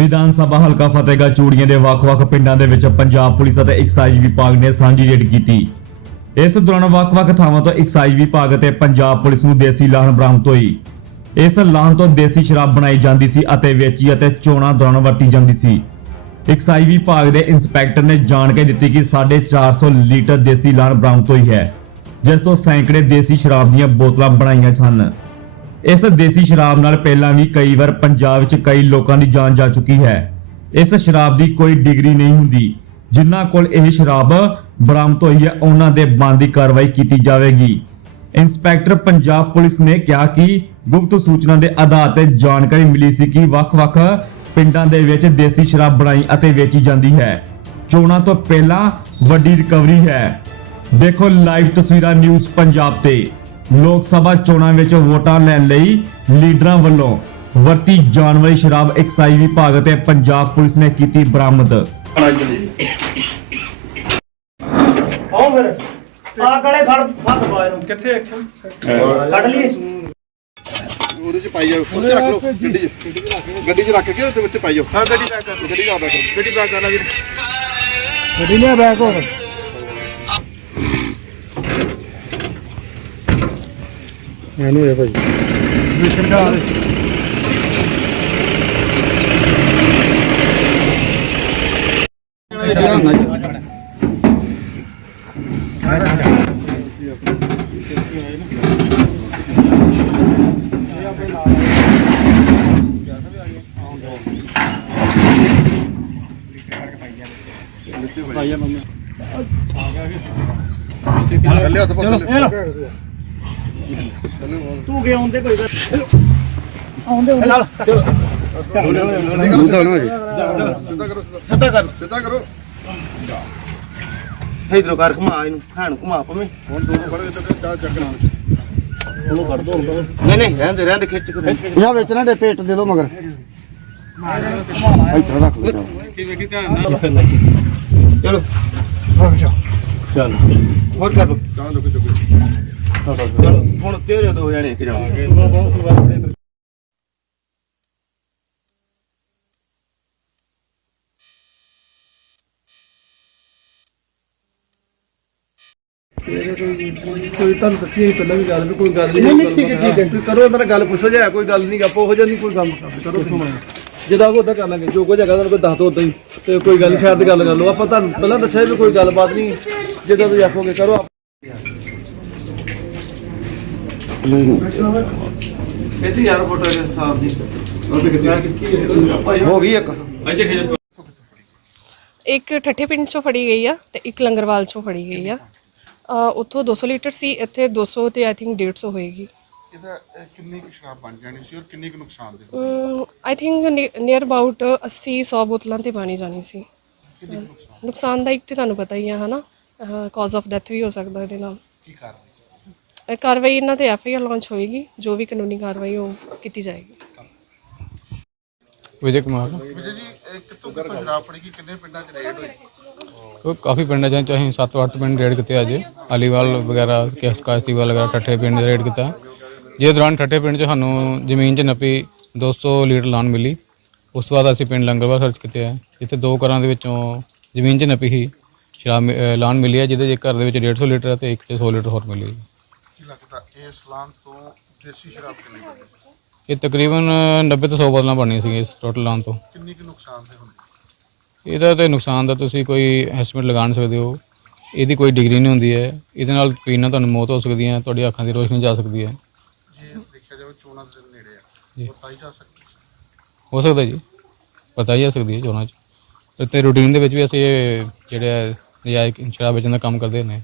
ਵਿਧਾਨ ਸਭਾ ਹਲਕਾ ਫਤਿਹਗੜ੍ਹ ਚੂੜੀਆਂ ਦੇ ਵੱਖ-ਵੱਖ ਪਿੰਡਾਂ ਦੇ ਵਿੱਚ ਪੰਜਾਬ ਪੁਲਿਸ ਅਤੇ ਐਕਸਾਈਜ਼ ਵਿਭਾਗ ਨੇ ਸਾਂਝੀ ਰੇਡ ਕੀਤੀ। ਇਸ ਦੌਰਾਨ ਵੱਖ-ਵੱਖ ਥਾਵਾਂ ਤੋਂ ਐਕਸਾਈਜ਼ ਵਿਭਾਗ ਅਤੇ ਪੰਜਾਬ ਪੁਲਿਸ ਨੂੰ ਦੇਸੀ ਲਾਹਣ ਬਰਾਮਦ ਹੋਈ। ਇਸ ਲਾਹਣ ਤੋਂ ਦੇਸੀ ਸ਼ਰਾਬ ਬਣਾਈ ਜਾਂਦੀ ਸੀ ਅਤੇ ਵੇਚੀ ਅਤੇ ਚੋਣਾਂ ਦੌਰਾਨ ਵਰਤੀ ਜਾਂਦੀ ਸੀ। ਐਕਸਾਈਜ਼ ਵਿਭਾਗ ਦੇ ਇੰਸਪੈਕਟਰ ਨੇ ਜਾਣਕਾਰੀ ਦਿੱਤੀ ਕਿ 450 ਲੀਟਰ ਦੇਸੀ ਲਾਹਣ ਬਰਾਮਦ ਹੋਈ ਹੈ, ਜਿਸ ਤੋਂ ਸੈਂਕੜੇ ਦੇਸੀ ਸ਼ਰਾਬ ਦੀਆਂ ਬੋਤਲਾਂ ਬਣਾਈਆਂ ਸਨ ਇਸ ਦੇਸੀ ਸ਼ਰਾਬ ਨਾਲ ਪਹਿਲਾਂ ਵੀ ਕਈ ਵਾਰ ਪੰਜਾਬ ਵਿੱਚ ਕਈ ਲੋਕਾਂ ਦੀ ਜਾਨ ਜਾ ਚੁੱਕੀ ਹੈ। ਇਸ ਸ਼ਰਾਬ ਦੀ ਕੋਈ ਡਿਗਰੀ ਨਹੀਂ ਹੁੰਦੀ। ਜਿਨ੍ਹਾਂ ਕੋਲ ਇਹ ਸ਼ਰਾਬ ਬਰਾਮਦ ਹੋਈ ਹੈ, ਉਹਨਾਂ ਦੇ ਬੰਦੀ ਕਾਰਵਾਈ ਕੀਤੀ ਜਾਵੇਗੀ। ਇੰਸਪੈਕਟਰ ਪੰਜਾਬ ਪੁਲਿਸ ਨੇ ਕਿਹਾ ਕਿ ਗੁਪਤ ਸੂਚਨਾ ਦੇ ਆਧਾਰ ਤੇ ਜਾਣਕਾਰੀ ਮਿਲੀ ਸੀ ਕਿ ਵੱਖ-ਵੱਖ ਪਿੰਡਾਂ ਦੇ ਵਿੱਚ ਦੇਸੀ ਸ਼ਰਾਬ ਬਣਾਈ ਅਤੇ ਵੇਚੀ ਜਾਂਦੀ ਹੈ। ਚੋਣਾਂ ਤੋਂ ਪਹਿਲਾਂ ਵੱਡੀ ਰਿਕਵਰੀ ਹੈ। ਦੇਖੋ ਲਾਈਵ ਤਸਵੀਰਾਂ ਨਿਊਜ਼ ਪੰਜਾਬ ਤੇ। ਲੋਕ ਸਭਾ ਚੋਣਾਂ ਵਿੱਚ ਵੋਟਾਂ ਲੈਣ ਲਈ ਲੀਡਰਾਂ ਵੱਲੋਂ ਵਰਤੀ ਜਾਣ ਵਾਲੀ ਸ਼ਰਾਬ ਐਕਸਾਈਜ਼ ਵਿਭਾਗ ਅਤੇ ਪੰਜਾਬ ਪੁਲਿਸ ਨੇ ਕੀਤੀ ਬਰਾਮਦ। ਆਓ ਫਿਰ। ਆ ਗਲੇ ਫੜ ਫੜ ਪਾ ਇਹਨੂੰ। ਕਿੱਥੇ ਕੱਢ ਲਈ ਉਹਦੇ ਚ ਪਾਈ ਜਾਓ ਉੱਥੇ ਰੱਖ ਲਓ। ਗੱਡੀ ਚ ਗੱਡੀ ਚ ਰੱਖ ਕੇ ਉਹਦੇ ਵਿੱਚ ਪਾਈ ਜਾਓ। ਹਾਂ ਗੱਡੀ ਪੈਕ ਕਰ ਗੱਡੀ ਦਾ ਪੈਕ ਕਰੋ ਗੱਡੀ ਪੈਕ ਕਰ ਲੈ ਵੀਰ ਗੱਡੀ ਲਿਆ ਬੈਗ ਹੋਰ। ਮੈਨੂੰ ਇਹ ਭਾਈ। ਮਿਸ਼ਨ ਦਾ ਥੱਲੇ ਹੱਥ ਪਾ ਥੱਲੇ। ਇਹ ਲਓ। ਤੂੰ ਕੇ ਆਉਂਦੇ ਕੋਈ ਗੱਲ? ਆਉਂਦੇ ਨਾਲ। ਸਿੱਧਾ ਕਰੋ ਸਿੱਧਾ ਕਰੋ ਸਿੱਧਾ ਕਰ। ਸਿੱਧਾ ਕਰੋ ਇਧਰੋਂ ਕਰ ਘੁਮਾ ਇਹਨੂੰ। ਖਾਣ ਘੁਮਾ ਪਵੇਂ ਹੁਣ ਦੋ ਫੜ ਕੇ ਤੇ ਚਾਹ ਚੱਕਣਾ ਉਹਨੂੰ ਕੱਢ ਦੋ ਹੁਣ ਨਹੀਂ ਨਹੀਂ ਰਹਿੰਦੇ ਰਹਿੰਦੇ ਖਿੱਚ ਕੇ ਯਾ ਵਿੱਚ ਨਾ ਦੇ ਪੇਟ ਦੇ ਦੋ ਮਗਰ। ਇੱਥੇ ਰੱਖ ਲਓ। ਚਲੋ। ਚੱਲ। ਹੋਰ ਕਰ ਲਓ। ਚਾਹ ਲੁਕ ਚੁੱਕੇ ਚਲੋ ਹੁਣ ਤੇਰੇ ਦੋ ਜਾਣੇ ਇੱਕ ਜਾਣਾ। ਕੋਈ ਤੁਹਾਨੂੰ ਦੱਸੀ ਸੀ ਪਹਿਲਾਂ ਵੀ ਗੱਲ ਵੀ ਕੋਈ ਗੱਲ ਨਹੀਂ ਨਹੀਂ ਠੀਕ ਹੈ ਠੀਕ ਹੈ। ਤੁਸੀਂ ਕਰੋ ਉਹਨਾਂ ਨਾਲ ਗੱਲ ਪੁੱਛੋ ਜੇ ਹੈ ਕੋਈ ਗੱਲ ਨਹੀਂ ਗੱਪ ਹੋ ਜਾਂਦੀ ਕੋਈ ਕੰਮ ਕਰੋ ਜਿਹਦਾ ਉਹ ਉਦਾਂ ਕਰ ਲਾਂਗੇ ਜੋ ਕੁਝ ਹੈਗਾ ਤੁਹਾਨੂੰ ਕੋਈ ਦੱਸ ਦੋ ਉਦਾਂ ਹੀ ਤੇ ਕੋਈ ਗੱਲ ਸ਼ਾਇਦ ਦੀ ਗੱਲ ਕਰ ਲਓ। ਆਪਾਂ ਤੁਹਾਨੂੰ ਪਹਿਲਾਂ ਦੱਸਿਆ ਵੀ ਕੋਈ ਗੱਲਬਾਤ ਨਹੀਂ ਜਦੋਂ ਵੀ ਆਖੋਗੇ ਕਰੋ ਆਪ- ਇੱਥੇ ਯਾਰ ਫੋਟੋ ਸਾਹਿਬ ਜੀ ਹੋ ਗਈ ਇੱਕ। ਇੱਕ ਠੱਠੇ ਪਿੰਡ ਚੋਂ ਫੜੀ ਗਈ ਆ ਤੇ ਇੱਕ ਲੰਗਰਵਾਲ ਚੋਂ ਫੜੀ ਗਈ ਆ। ਅ, ਉੱਥੋਂ 200 ਲੀਟਰ ਸੀ ਇੱਥੇ 200 ਤੇ ਆਈ ਥਿੰਕ 150 ਹੋਏਗੀ। ਇਹਦਾ ਇਹ ਕਿੰਨੀ ਕੁ ਸ਼ਰਾਬ ਬਣ ਜਾਣੀ ਸੀ ਔਰ ਕਿੰਨੀ ਕੁ ਨੁਕਸਾਨ ਦੇ ਆਈ ਥਿੰਕ ਨੀਅਰ ਅਬਾਊਟ 80 100 ਬੋਤਲਾਂ ਤੇ ਬਣੀ ਜਾਣੀ ਸੀ। ਨੁਕਸਾਨ? ਦਾ ਇੱਕ ਤੇ ਤੁਹਾਨੂੰ ਪਤਾ ਹੀ ਆ ਹਨਾ? ਕਾਜ਼ ਆਫ ਡੈਥ ਵੀ ਹੋ ਸਕਦਾ ਇਹਦੇ ਨਾਲ। ਕੀ ਕਰ ਇਹ ਕਾਰਵਾਈ ਇਹਨਾਂ ਤੇ ਐਫ ਆਈ ਆਰ ਲਾਂਚ ਹੋਏਗੀ ਜੋ ਵੀ ਕਾਨੂੰਨੀ ਕਾਰਵਾਈ ਉਹ ਕੀਤੀ ਜਾਏਗੀ। ਵਿਜੇ ਕੁਮਾਰ। ਵਿਜੇ ਜੀ ਇਹ ਕਿੱਥੋਂ ਕਿੱਥੋਂ ਸ਼ਰਾਬ ਫੜੀ ਗਈ ਕਿੰਨੇ ਪਿੰਡਾਂ ਚ ਰੇਡ ਹੋਈ? ਉਹ ਕਾਫੀ ਪਿੰਡਾਂ ਚ ਅਸੀਂ 7-8 ਪਿੰਡ ਰੇਡ ਕੀਤੇ ਅੱਜ। ਅਲੀਵਾਲ ਵਗੈਰਾ ਕੇਸ ਕਾਸਤੀਵਾਲ ਵਗੈਰਾ ਠੱਠੇ ਪਿੰਡ ਰੇਡ ਕੀਤਾ। ਜੇ ਦੌਰਾਨ ਠੱਠੇ ਪਿੰਡ ਚ ਸਾਨੂੰ ਜ਼ਮੀਨ 'ਚ ਨੱਪੀ 200 ਲੀਟਰ ਲਾਨ ਮਿਲੀ। ਉਸ ਤੋਂ ਬਾਅਦ ਅਸੀਂ ਪਿੰਡ ਲੰਗਰਵਾਲ ਸਰਚ ਕੀਤੇ ਆ। ਜਿੱਥੇ ਦੋ ਘਰਾਂ ਦੇ ਵਿੱਚੋਂ ਜ਼ਮੀਨ 'ਚ ਨੱਪੀ ਸੀ ਸ਼ਰਾਬ ਲਾਨ ਮਿਲੀ ਹੈ ਜਿਹਦੇ 'ਚ ਇੱਕ ਘਰ ਦੇ ਵਿੱਚ 150 ਲੀਟਰ ਹੈ ਤੇ ਇੱਕ 'ਚ 100 ਲੀਟਰ ਹੋਰ ਮਿਲੀ। ਹੈ ਕੀ ਲੱਗਦਾ ਇਸ ਲਾਨ ਤੋਂ ਦੇਸੀ ਸ਼ਰਾਬ ਕਿੰਨੀ ਬਣੀ ਇਹ ਤਕਰੀਬਨ 90 ਤੋਂ 100 ਬੋਤਲਾਂ ਬਣਨੀਆਂ ਸੀ ਇਸ ਟੋਟਲ ਲਾਨ ਤੋਂ। ਕਿੰਨੀ ਕੁ ਨੁਕਸਾਨ ਦੇ ਹੁੰਦੇ ਇਹਦਾ ਤੇ ਨੁਕਸਾਨ ਦਾ ਤੁਸੀਂ ਕੋਈ ਐਸਟੀਮੇਟ ਲਗਾ ਨਹੀਂ ਸਕਦੇ ਹੋ। ਇਹਦੀ ਕੋਈ ਡਿਗਰੀ ਨਹੀਂ ਹੁੰਦੀ ਹੈ। ਇਹਦੇ ਨਾਲ ਪੀਣ ਨਾਲ ਤੁਹਾਨੂੰ ਮੌਤ ਹੋ ਸਕਦੀ ਹੈ ਤੁਹਾਡੀ ਅੱਖਾਂ ਦੀ ਰੋਸ਼ਨੀ ਜਾ ਸਕਦੀ ਹੈ। ਜੇ ਦੇਖਿਆ ਜਾਵੇ ਚੋਣਾਂ ਦੇ ਦਿਨ ਨੇੜੇ ਆ ਜੀ। ਉਹ ਪਾਈ ਜਾ ਸਕਦੀ ਹੋ? ਸਕਦਾ ਜੀ। ਪਤਾ ਹੀ ਆ ਸਕਦੀ ਹੈ ਚੋਣਾਂ 'ਚ। ਤੇ- ਤੇ ਰੂਟੀਨ ਦੇ ਵਿੱਚ ਵੀ ਅਸੀਂ ਇਹ ਜਿਹੜੇ ਆ ਨਜਾਇਜ਼ ਸ਼ਰਾਬ ਵੇਚਣ ਦਾ ਕੰਮ ਕਰਦੇ ਨੇ